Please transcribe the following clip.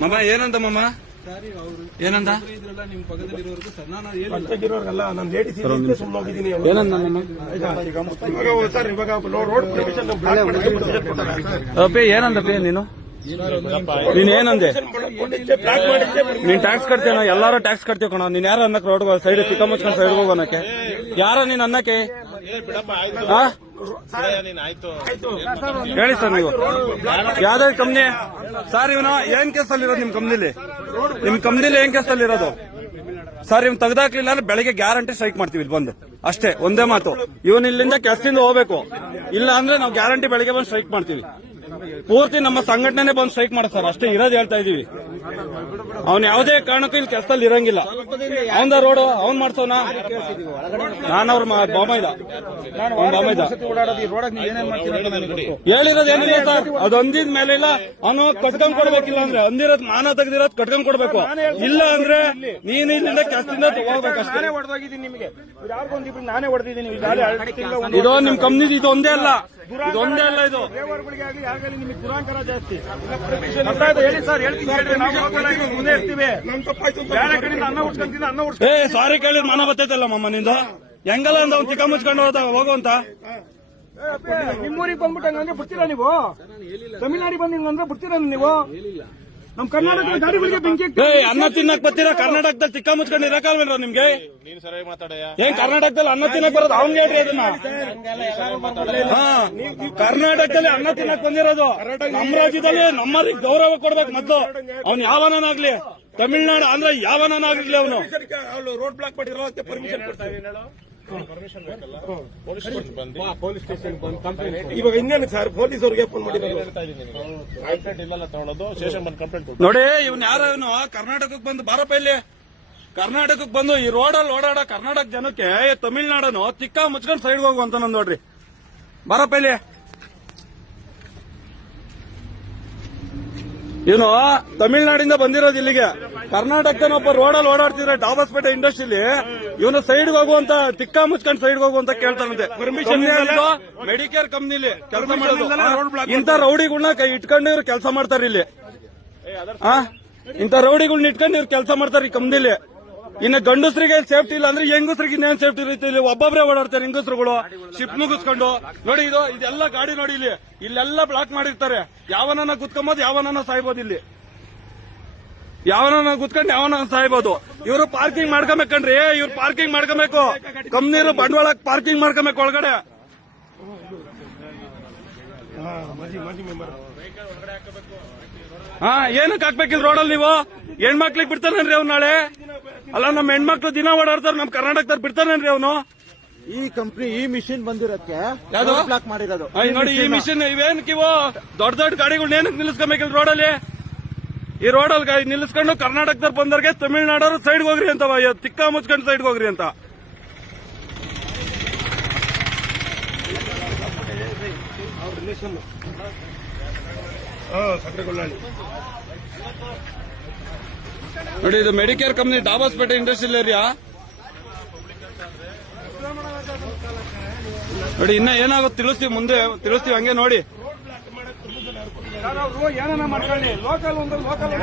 ಮಮ್ಮ ಏನಂತ ಮಮ್ಮ ಏನಂತ ನಿಮ್ ಪಕ್ಕದಲ್ಲಿರೋರ್ಗು ಸರ್ ನಾನು ಏನಂದಪ್ಪಿ ನೀನು ನೀನೇನಂದೆ ನೀನ್ ಟ್ಯಾಕ್ಸ್ ಕಟ್ತೇನ ಎಲ್ಲಾರು ಟ್ಯಾಕ್ಸ್ ಕಟ್ತೀವಿ ಕಣ ನೀನ್ ಯಾರು ಅನ್ನಕ್ ರೋಡ್ ಸೈಡ್ ಚಿಕ್ಕ ಮುಚ್ಕೊಂಡ್ ಸೈಡ್ ಹೋಗೋನಕ್ಕೆ ಯಾರ ನೀನ್ ಅನ್ನಕ್ಕೆ ಹೇಳಿ ಸರ್ ನೀವು ಯಾವ್ದೇ ಕಂಪ್ನಿ ಸರ್ ಇವನ ಏನ್ ಕೇಸಲ್ಲಿ ಇರೋದು ನಿಮ್ ಕಂಪ್ನಿಲಿ ಏನ್ ಕೇಸಲ್ಲಿ ಇರೋದು ಸರ್ ಇವ್ನು ತೆಗ್ದಾಕ್ಲಿಲ್ಲ ಅಂದ್ರೆ ಬೆಳಿಗ್ಗೆ ಗ್ಯಾರಂಟಿ ಸ್ಟ್ರೈಕ್ ಮಾಡ್ತೀವಿ ಇಲ್ಲಿ ಬಂದು ಅಷ್ಟೇ ಒಂದೇ ಮಾತು ಇವನ್ ಇಲ್ಲಿಂದ ಕೆಲಸದಿಂದ ಹೋಗ್ಬೇಕು ಇಲ್ಲ ಅಂದ್ರೆ ನಾವು ಗ್ಯಾರಂಟಿ ಬೆಳಿಗ್ಗೆ ಬಂದು ಸ್ಟ್ರೈಕ್ ಮಾಡ್ತೀವಿ ಪೂರ್ತಿ ನಮ್ಮ ಸಂಘಟನೆ ಬಂದು ಸ್ಟ್ರೈಕ್ ಮಾಡ ಸರ್ ಅಷ್ಟೇ ಇರೋದು ಹೇಳ್ತಾ ಇದೀವಿ ಅವ್ನು ಯಾವುದೇ ಕಾರಣಕ್ಕೂ ಇಲ್ಲಿ ಕೆಲಸದಲ್ಲಿ ಇರಂಗಿಲ್ಲ ಅವನ ರೋಡ್ ಅವ್ನ್ ಮಾಡ್ಸೋನ ನಾನು ಅವ್ರ ಬಾಮೈದ ಹೇಳಿರೋದು ಏನಿಲ್ಲ ಸರ್ ಅದು ಅಂದಿದ ಮೇಲೆ ಇಲ್ಲ ಅವನು ಕಟ್ಕೊಂಡ್ ಕೊಡ್ಬೇಕಿಲ್ಲ ಅಂದ್ರೆ ಅಂದಿರೋದ್ ಮಾನ ತೆಗ್ದಿರೋದ್ ಕಟ್ಕೊಂಡ್ ಕೊಡ್ಬೇಕು ಇಲ್ಲ ಅಂದ್ರೆ ನೀನ್ ಇಲ್ಲಿಂದ ಕೆಲಸದಿಂದ ಹೋಗ್ಬೇಕಷ್ಟೇ ಇದು ನಿಮ್ ಕಂಪ್ನಿದು ಇದು ಒಂದೇ ಅಲ್ಲ ಇದೊಂದೇ ಅಲ್ಲ ಇದು ಸಾರಿ ಕೇಳಿದ್ ಮನ ಬರ್ತೈತಲ್ಲ ಮಮ್ಮ ನಿಂದು ಹೆಂಗಲ್ಲ ಅಂದ ಅವ್ನು ಚಿಕ್ಕ ಮುಚ್ಕೊಂಡು ಹೋಗುವಂತ ನಿಮ್ಮೂರಿಗೆ ಬಂದ್ಬಿಟ್ಟು ಹಂಗಂದ್ರೆ ಬಿಡ್ತೀರಾ ನೀವು ತಮಿಳ್ನಾಡಿಗೆ ಬಂದ್ ಹಿಂಗಂದ್ರೆ ಬಿಡ್ತೀರಾ ನೀವು ನಮ್ ಕರ್ನಾಟಕದ ಗಾಡಿಗಳಿಗೆ ಬೆಂಕಿ ಅನ್ನ ತಿನ್ನಕ್ ಬರ್ತೀರಾ ಕರ್ನಾಟಕದಲ್ಲಿ ಚಿಕ್ಕ ಮುಚ್ಕೊಂಡು ಇರಕಾಲ್ವೇನ್ರ ನಿಮ್ಗೆ ಏನ್ ಕರ್ನಾಟಕದಲ್ಲಿ ಅನ್ನ ತಿನ್ನಕ್ ಬರೋದು ಅವ್ನ್ಗೆ ಹೇಳ್ರಿ ಅದನ್ನ ಕರ್ನಾಟಕದಲ್ಲಿ ಅನ್ನ ತಿನ್ನಕ್ ಬಂದಿರೋದು ನಮ್ಮ ರಾಜ್ಯದಲ್ಲಿ ನಮ್ಮರಿಗೆ ಗೌರವ ಕೊಡ್ಬೇಕು ಮೊದ್ಲು ಅವ್ನು ಯಾವನಾಗ್ಲಿ ತಮಿಳ್ನಾಡು ಆಂಧ್ರ ಯಾವನಾಗ್ಲಿ ಅವನು ರೋಡ್ ಬ್ಲಾಕ್ ಮಾಡಿರೋ ಪರ್ಮಿಷನ್ ಪೊಲೀಸ್ ಸ್ಟೇಷನ್ ಇವಾಗ ಇನ್ನೇನು ಸರ್ ಪೊಲೀಸ್ ಅವ್ರಿಗೆ ಫೋನ್ ನೋಡಿ ಇವ್ನು ಯಾರ ಇವನು ಕರ್ನಾಟಕಕ್ಕೆ ಬಂದು ಬಾರಪ್ಪ ಇಲ್ಲಿ ಕರ್ನಾಟಕಕ್ಕೆ ಬಂದು ಈ ರೋಡಲ್ಲಿ ಓಡಾಡೋ ಕರ್ನಾಟಕ ಜನಕ್ಕೆ ತಮಿಳ್ನಾಡನು ತಿಕ್ಕ ಮುಚ್ಕೊಂಡು ಸೈಡ್ ಹೋಗುವಂತ ನಂದು ನೋಡ್ರಿ ಬಾರಪ್ಪ ಇಲ್ಲಿ ಇವನು ತಮಿಳ್ನಾಡಿಂದ ಬಂದಿರೋದು ಇಲ್ಲಿಗೆ ಕರ್ನಾಟಕದ ಒಬ್ಬ ರೋಡಲ್ಲಿ ಓಡಾಡ್ತಿದ್ರೆ ಡಾಬಸ್ಪೇಟೆ ಇಂಡಸ್ಟ್ರಿಲಿ ಇವನು ಸೈಡ್ ಹೋಗುವಂತ ತಿಕ್ಕ ಮುಚ್ಕೊಂಡು ಸೈಡ್ ಹೋಗುವಂತ ಕೇಳ್ತಾನಂತೆ ಪರ್ಮಿಷನ್ ಮೆಡಿಕೇರ್ ಕಂಪ್ನಿಲಿ ಕೆಲಸ ಮಾಡೋದು ಇಂಥ ರೌಡಿಗಳನ್ನ ಕೈ ಇಟ್ಕೊಂಡು ಇವ್ರು ಕೆಲಸ ಮಾಡ್ತಾರೆ ಇಲ್ಲಿ ಇಂಥ ರೌಡಿಗಳನ್ನ ಇಟ್ಕೊಂಡು ಇವ್ರು ಕೆಲಸ ಮಾಡ್ತಾರೆ ಈ ಕಂಪ್ನಿಲಿ ಇನ್ನು ಗಂಡಸ್ರಿಗೆ ಸೇಫ್ಟಿ ಇಲ್ಲ ಅಂದ್ರೆ ಹೆಂಗಸ್ರಿಗೆ ಇನ್ನೇನ್ ಸೇಫ್ಟಿ ಇರುತ್ತೆ ಇಲ್ಲಿ ಒಬ್ಬೊಬ್ರೆ ಓಡಾಡ್ತಾರೆ ಹೆಂಗಸ್ರುಗಳು ಶಿಪ್ ಮುಗಿಸ್ಕೊಂಡು ನೋಡಿ ಇದೆಲ್ಲ ಗಾಡಿ ನೋಡಿ ಇಲ್ಲೆಲ್ಲ ಬ್ಲಾಕ್ ಮಾಡಿರ್ತಾರೆ ಯಾವನನ್ನ ಗುತ್ಕೊಂಬೋದು ಯಾವನನ್ನ ಸಾಯ್ಬೋದು ಇಲ್ಲಿ ಯಾವನನ್ನ ಗುತ್ಕೊಂಡು ಯಾವನನ್ನ ಸಾಯ್ಬೋದು ಇವರು ಪಾರ್ಕಿಂಗ್ ಮಾಡ್ಕೊಬೇಕನ್ರಿ ಇವ್ರು ಪಾರ್ಕಿಂಗ್ ಮಾಡ್ಕೊಬೇಕು ಕಂಪ್ನಿರು ಬಂಡವಾಳ ಪಾರ್ಕಿಂಗ್ ಮಾಡ್ಕೊಬೇಕು ಒಳಗಡೆ ಏನಕ್ಕೆ ಹಾಕ್ಬೇಕಿಲ್ ರೋಡಲ್ಲಿ ನೀವು ಹೆಣ್ಮಕ್ಳಿಗೆ ಬಿಡ್ತಾರೇನ್ರಿ ಅವ್ನು ನಾಳೆ ಅಲ್ಲ ನಮ್ಮ ಹೆಣ್ಮಕ್ಳು ದಿನ ಓಡಾಡ್ತಾರೆ ನಮ್ ಕರ್ನಾಟಕದಲ್ಲಿ ಬಿಡ್ತಾರೇನ್ರಿ ಅವನು ಈ ಕಂಪ್ನಿ ಈ ಮಿಷಿನ್ ಬಂದಿರೋದಕ್ಕೆ ಯಾವ್ದು ಬ್ಲಾಕ್ ಮಾಡಿರೋದು ನೋಡಿ ಈ ಮಿಷಿನ್ ಇವೇನಕ್ಕೆ ಇವು ದೊಡ್ಡ ದೊಡ್ಡ ಗಾಡಿಗಳು ಏನಕ್ಕೆ ನಿಲ್ಲಿಸ್ಕೊಬೇಕಿಲ್ ರೋಡಲ್ಲಿ ಈ ರೋಡಲ್ಲಿ ಗಾಡಿ ನಿಲ್ಲಿಸ್ಕೊಂಡು ಕರ್ನಾಟಕದಲ್ಲಿ ಬಂದವ್ರಿಗೆ ತಮಿಳ್ನಾಡೋರು ಸೈಡ್ ಹೋಗ್ರಿ ಅಂತ ತಿಕ್ಕ ಮುಚ್ಕೊಂಡು ಸೈಡ್ ಹೋಗ್ರಿ ಅಂತ ನೋಡಿ ಇದು Medicare company Dobbaspet industrial area ನೋಡಿ ಇನ್ನ ಏನಾಗುತ್ತೆ ತಿಳಿಸ್ತೀವಿ ಮುಂದೆ ತಿಳಿಸ್ತೀವಿ ಹಂಗೆ ನೋಡಿ ಏನನ್ನ ಮಾಡ್ಕೊಳ್ಳಿ ಲೋಕಲ್ ಒಂದು ಲೋಕಲ್